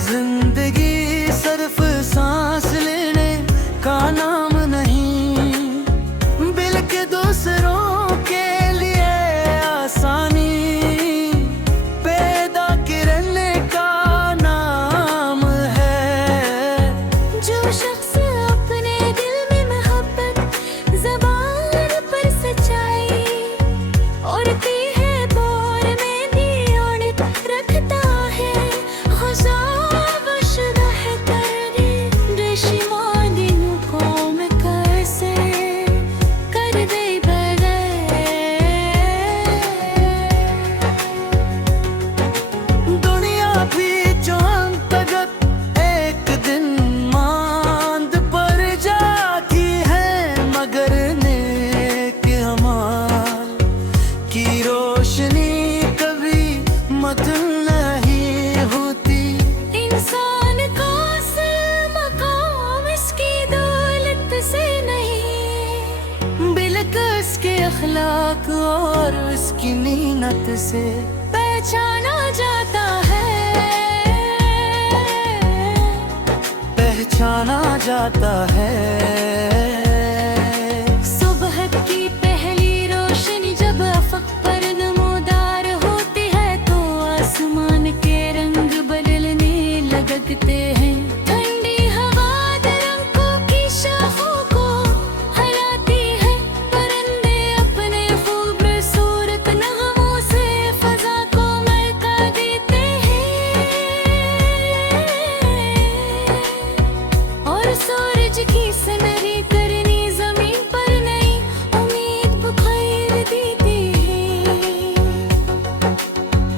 जिंदगी सिर्फ सांस लेने का नाम नहीं, बल्कि दूसरों के लिए आसानी पैदा करने का नाम है। जो शख्स अपने दिल में मोहब्बत, ज़बान पर सच्चाई और है बोर में दीवानित रखता है, खुशावशदा है करने रेशिमादिन कौम कैसे कर दे बगैर। दुनिया भी जान तगत एक दिन मांद पर जाती है, मगर नेक अमाल की रोशनी कभी मत नहीं होती। इंसान का असल मकाम इसकी दौलत से नहीं, बल्कि उसके अखलाक और उसकी नीयत से पहचाना जाता है। पहचाना जाता है। सुबह की पहली रोशनी जब अफक पर नमूदार होती है, तो आसमान के रंग बदलने लगते हैं। ठंडी हवा दरख्तों की शाखों को हिलाती है, परिंदे अपने खूबसूरत नगमों से फजा को महका देते हैं, और सूरज की सुनहरी करनी जमीन पर नई उम्मीद बुखार देती है।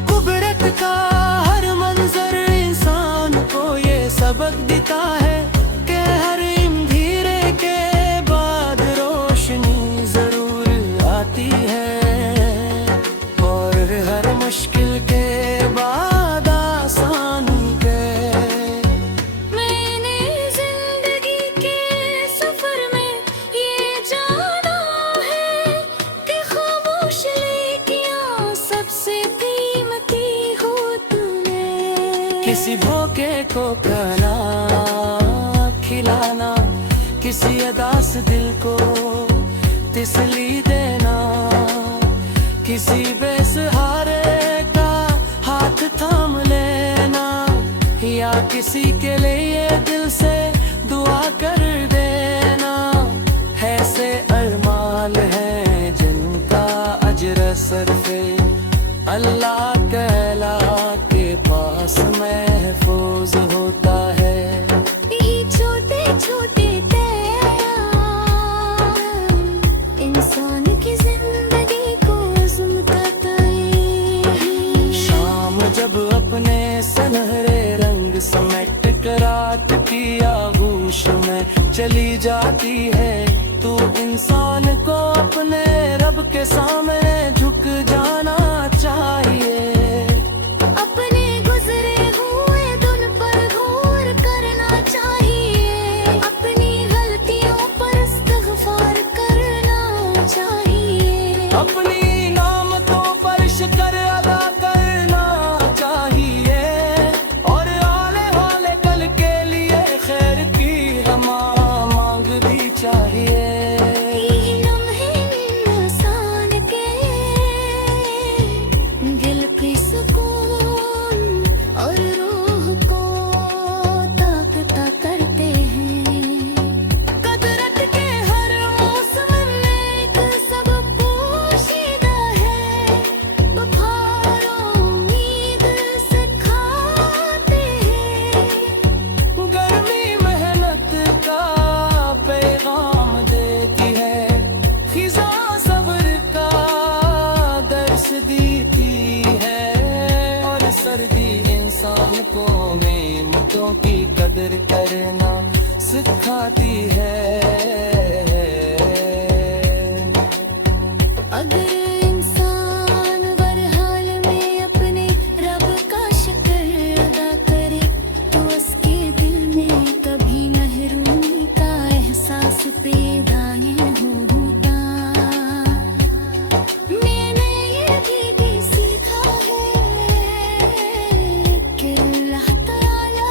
कुदरत का हर मंजर इंसान को ये सबक देता है कि हर अंधेरे के बाद रोशनी जरूर आती है, और हर मुश्किल के बाद आसानी के। मैंने जिंदगी के सफर में ये जाना है कि खामोश लेकियां सबसे कीमती हो तूने। किसी भूखे को खाना खिलाना, किसी अदास दिल को तसल्ली देना, किसी बेसहारे का हाथ थाम लेना, या किसी के लिए दिल से दुआ कर देना। ऐसे अरमाल हैं जिनका अजर सरफे अल्लाह तआला के पास महफूज होता है। यही छोटे छोटे त्याग इंसान की जिंदगी को सुमताता है। शाम जब अपने सुनहरे रंग समेट कर रात की आगोश में चली जाती है, तो इंसान को अपने रब के सामने झुक जाना चाहिए। अपने गुजरे हुए दिन पर गौर करना चाहिए, अपनी गलतियों पर इस्तग़फ़ार करना चाहिए, अपनी नामतों पर शुक्र अदा करना चाहिए, और आले वाले कल के लिए खैर की हमा मांग भी चाहिए। ये लम्हे इंसान के दिल के सुकून और रूह को ताकता करते हैं। कुदरत के हर मौसम में एक सबक पोशीदा है, बहार उम्मीद सिखाते हैं। गर्मी मेहनत का पैगाम देती है, खिज़ा सब्र का दर्स देती है, और सर्दी इंसान को नेमतों की कदर करना सिखाती है। अगर इंसान हर हाल में अपने रब का शुक्र अदा करे, तो उसके दिल में कभी महरूमी का एहसास पैदा नहीं होता। मैंने ये भी सीखा है कि अल्लाह ताला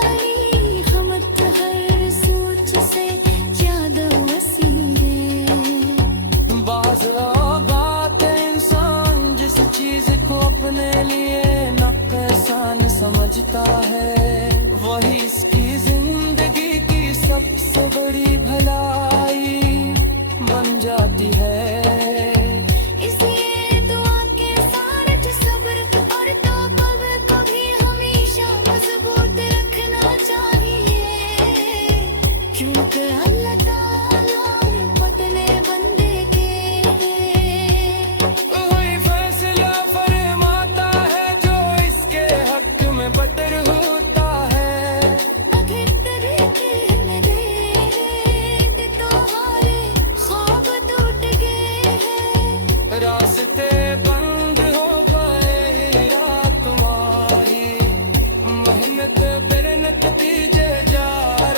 मेरे नतीजे जा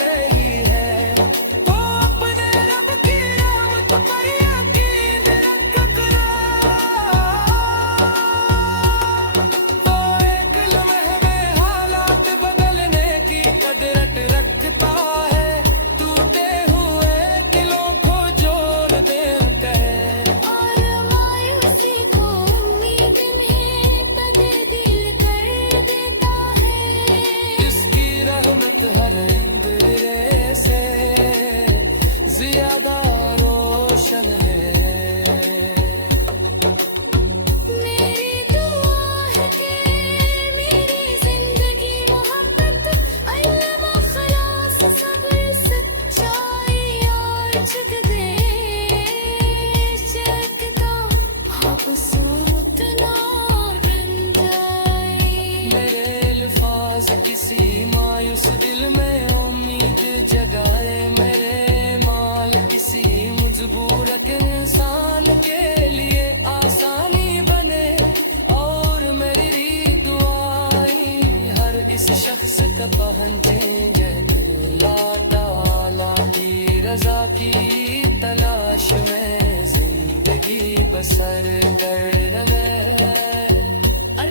रही है। तो अपने रब की रहमत पर यकीन रख करा, तो एक लम्हे में हालात बदलने की कदरत रखता है। टूटे हुए दिलों को जोड़ दे कहे, और मायूसी को उम्मीद में तब्दील कर देता है। इसकी रहमत हर अंधेरे से ज्यादा रोशन है। मेरी दुआ है कि मेरी जिंदगी मोहब्बत इल्म खलास सब्र सच्चाई और झुकदे चकता हबसूत ना बन जाए। मेरे अल्फाज किसी मायूस दिल में उम्मीद जगाए, मेरे माल किसी मजबूर इंसान के लिए आसानी बने। और मेरी दुआएं हर इस शख्स का पहुंचेंगे अल्लाह ताला की रजा की तलाश में जिंदगी बसर कर रहे। और